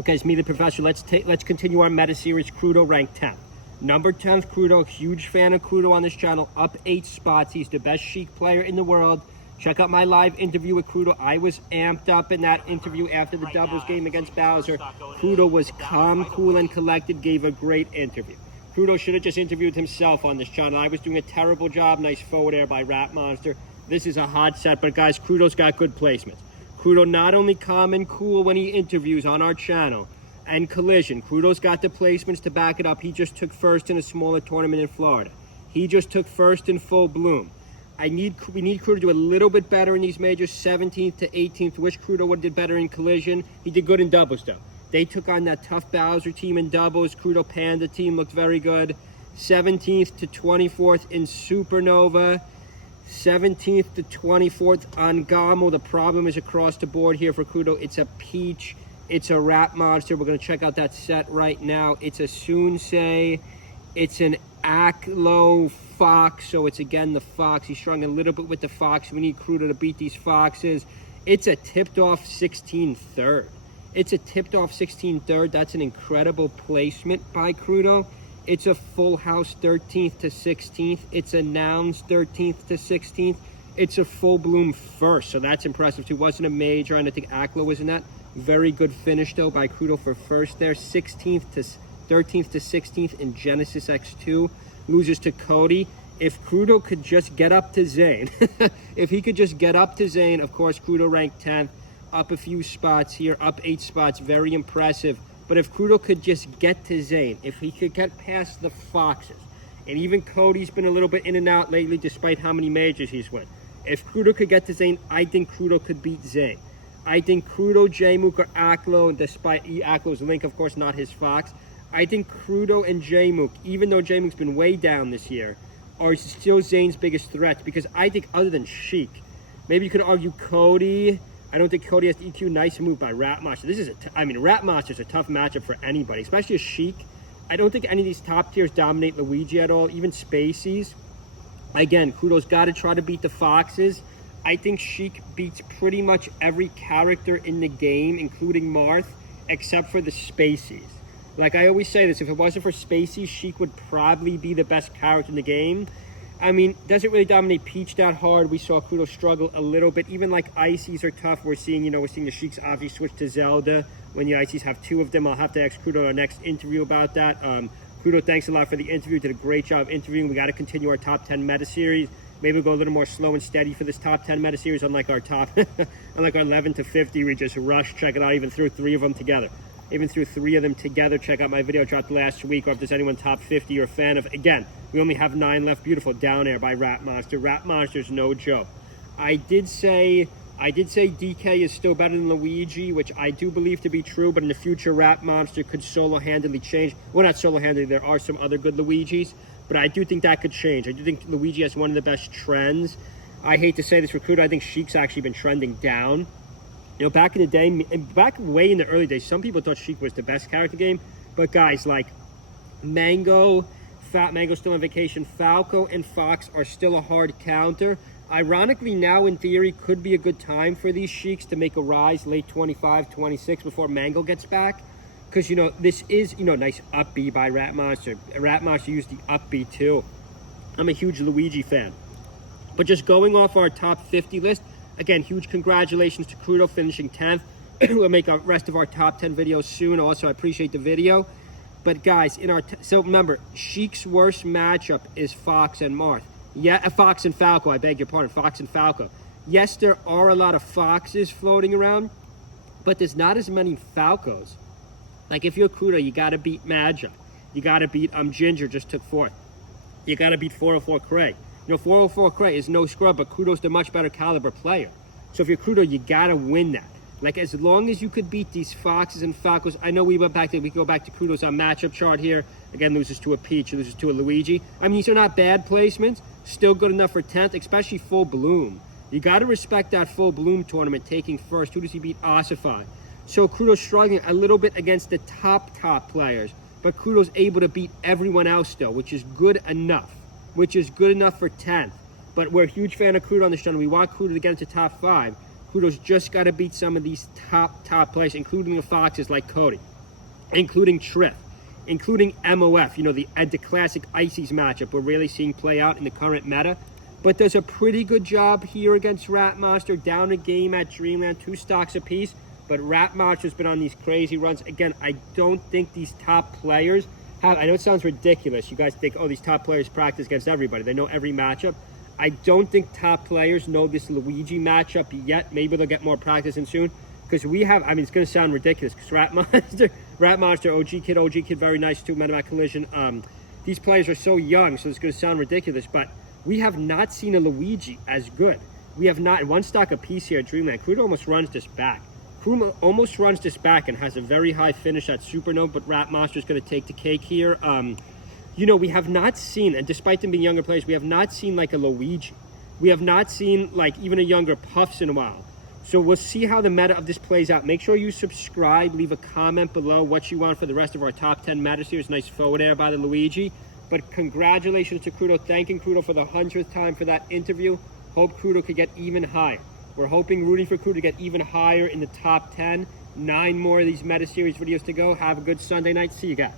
Okay, it's me, the professor. Let's continue our meta series. Krudo ranked 10th. Number 10th, Krudo. Huge fan of Krudo on this channel. Up 8 spots. He's the best Sheik player in the world. Check out my live interview with Krudo. I was amped up in that interview after the doubles game against Bowser. Krudo was calm, cool, and collected. Gave a great interview. Krudo should have just interviewed himself on this channel. I was doing a terrible job. Nice forward air by Rat Monster. This is a hot set, but guys, Krudo's got good placements. Krudo not only calm and cool when he interviews on our channel and Collision. Krudo's got the placements to back it up. He just took first in a smaller tournament in Florida. He just took first in Full Bloom. We need Krudo to do a little bit better in these majors, 17th to 18th. Wish Krudo would have did better in Collision. He did good in doubles though. They took on that tough Bowser team in doubles. Krudo Panda team looked very good. 17th to 24th in Supernova. 17th to 24th on Gamo. The problem is across the board here for Krudo. It's a Peach. It's a Rat Monster. We're going to check out that set right now. It's a Sunsei. It's an Aklo Fox. So it's again the Fox. He's strung a little bit with the Fox. We need Krudo to beat these Foxes. It's a tipped off 16 third. It's a tipped off 16 third. That's an incredible placement by Krudo. It's a full house 13th to 16th. It's a nouns 13th to 16th. It's a full bloom first. So that's impressive too. Wasn't a major, and I think Aklo was in that. Very good finish though by Krudo for first there. 16th to 13th to 16th in Genesis X2. Loses to Cody. If Krudo could just get up to Zane, if he could just get up to Zane, of course, Krudo ranked 10th, up a few spots here, up 8 spots, very impressive. But if Krudo could just get to Zane, if he could get past the Foxes, and even Cody's been a little bit in and out lately despite how many majors he's won. If Krudo could get to Zane, I think Krudo could beat Zane. I think Krudo, Jmook, or Aklo, despite Aklo's link, of course, not his Fox. I think Krudo and Jmook, even though Jmook's been way down this year, are still Zane's biggest threats. Because I think other than Sheik, maybe you could argue Cody. I don't think Cody has the EQ. Nice move by Rat Monster. This is Rat Monster is a tough matchup for anybody, especially a Sheik. I don't think any of these top tiers dominate Luigi at all, even Spaceys. Again, Krudo's got to try to beat the Foxes. I think Sheik beats pretty much every character in the game, including Marth, except for the Spaceys. Like I always say this, if it wasn't for Spaceys, Sheik would probably be the best character in the game. I mean, doesn't really dominate Peach that hard. We saw Krudo struggle a little bit. Even like Ices are tough. We're seeing the Sheiks obviously switch to Zelda when the Ices have 2 of them. I'll have to ask Krudo our next interview about that. Krudo, thanks a lot for the interview. Did a great job interviewing. We got to continue our top 10 meta series. Maybe we'll go a little more slow and steady for this top 10 meta series, unlike our top, unlike our 11 to 50. We just rushed. Check it out. Even threw 3 of them together. Check out my video dropped last week, or if there's anyone top 50 you're a fan of. Again, we only have 9 left. Beautiful down air by Rat Monster. Rat Monster's no joke. I did say DK is still better than Luigi, which I do believe to be true, but in the future, Rat Monster could solo-handedly change. Well, not solo-handedly, there are some other good Luigis, but I do think that could change. I do think Luigi has one of the best trends. I hate to say this for Krudo, I think Sheik's actually been trending down. You know, back in the day, back way in the early days, some people thought Sheik was the best character game, but guys like Mango, Fat Mango still on vacation, Falco and Fox are still a hard counter. Ironically, now in theory, could be a good time for these Sheiks to make a rise late 25, 26 before Mango gets back. Because, this is, nice up B by Rat Monster. Rat Monster used the up B too. I'm a huge Luigi fan. But just going off our top 50 list, again, huge congratulations to Krudo finishing 10th. We'll make the rest of our top 10 videos soon. Also, I appreciate the video. But guys, so remember, Sheik's worst matchup is Fox and Marth. Yeah, Fox and Falco, I beg your pardon, Fox and Falco. Yes, there are a lot of Foxes floating around, but there's not as many Falcos. Like if you're Krudo, you got to beat Magi. You got to beat Ginger, just took 4th. You got to beat 404 Cray. 404 Cray is no scrub, but Krudo's the much better caliber player. So if you're Krudo, you got to win that. Like as long as you could beat these Foxes and Falcos, I know we can go back to Krudo's matchup chart here. Again, loses to a Peach, loses to a Luigi. I mean, these are not bad placements. Still good enough for 10th, especially Full Bloom. You got to respect that Full Bloom tournament taking first. Who does he beat? Ossify. So Krudo's struggling a little bit against the top players, but Krudo's able to beat everyone else still, which is good enough. Which is good enough for 10th. But we're a huge fan of Krudo on this channel. We want Krudo to get into top 5. Krudo's just got to beat some of these top players, including the Foxes like Cody, including Triff, including MOF, you know, the classic Ices matchup we're really seeing play out in the current meta. But does a pretty good job here against Rat Monster, down a game at Dreamland, 2 stocks apiece. But Rat Monster's been on these crazy runs. Again, I don't think these top players have, I know it sounds ridiculous. You guys think, oh, these top players practice against everybody. They know every matchup. I don't think top players know this Luigi matchup yet. Maybe they'll get more practice in soon. Because we have, I mean, it's going to sound ridiculous. Because Rat Monster, OG Kid, very nice too, Metamat Collision. These players are so young, so it's going to sound ridiculous. But we have not seen a Luigi as good. We have not, 1 stock apiece here at Dreamland. Krudo almost runs this back. Krudo almost runs this back and has a very high finish at Supernova, but Rat Monster's going to take the cake here. You know, we have not seen, and despite them being younger players, we have not seen like a Luigi. We have not seen like even a younger Puffs in a while. So we'll see how the meta of this plays out. Make sure you subscribe, leave a comment below what you want for the rest of our top 10 meta series. Nice forward air by the Luigi. But congratulations to Krudo. Thanking Krudo for the 100th time for that interview. Hope Krudo could get even higher. We're rooting for Krudo to get even higher in the top 10. 9 more of these meta series videos to go. Have a good Sunday night. See you guys.